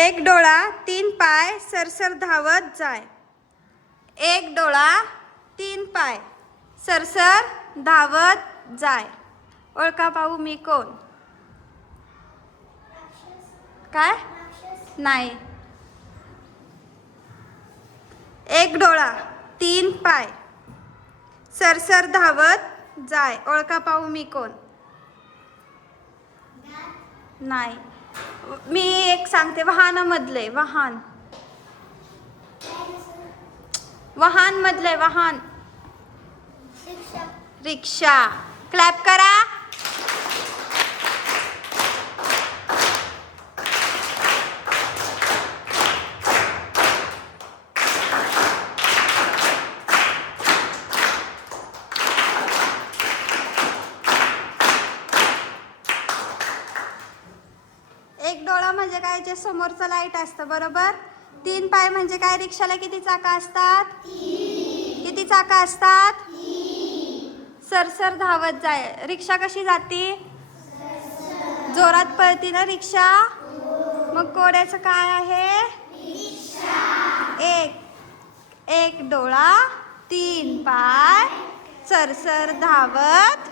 एक डोळा तीन पाय सरसर धावत जाय. एक डोळा तीन पाय सरसर धावत जाय. ओळखा पाहू मी कोण? काय? नाही. एक डोळा तीन पाय सरसर धावत जाय. ओळखा पाहू मी कोण? नाही. मी एक सांगते, वाहनामधले वाहन. वाहन मधले वाहन. रिक्षा. क्लॅप करा. एक डोळा म्हणजे काय? जे समोरचं लाईट असतं, बरोबर. तीन पाय म्हणजे काय? रिक्षाला किती चाका असतात? किती चाका असतात? सरसर धावत जाय. रिक्षा कशी जाती? जोरात पळती ना रिक्षा. मग कोड्याचं काय आहे? एक डोळा तीन पाय सरसर धावत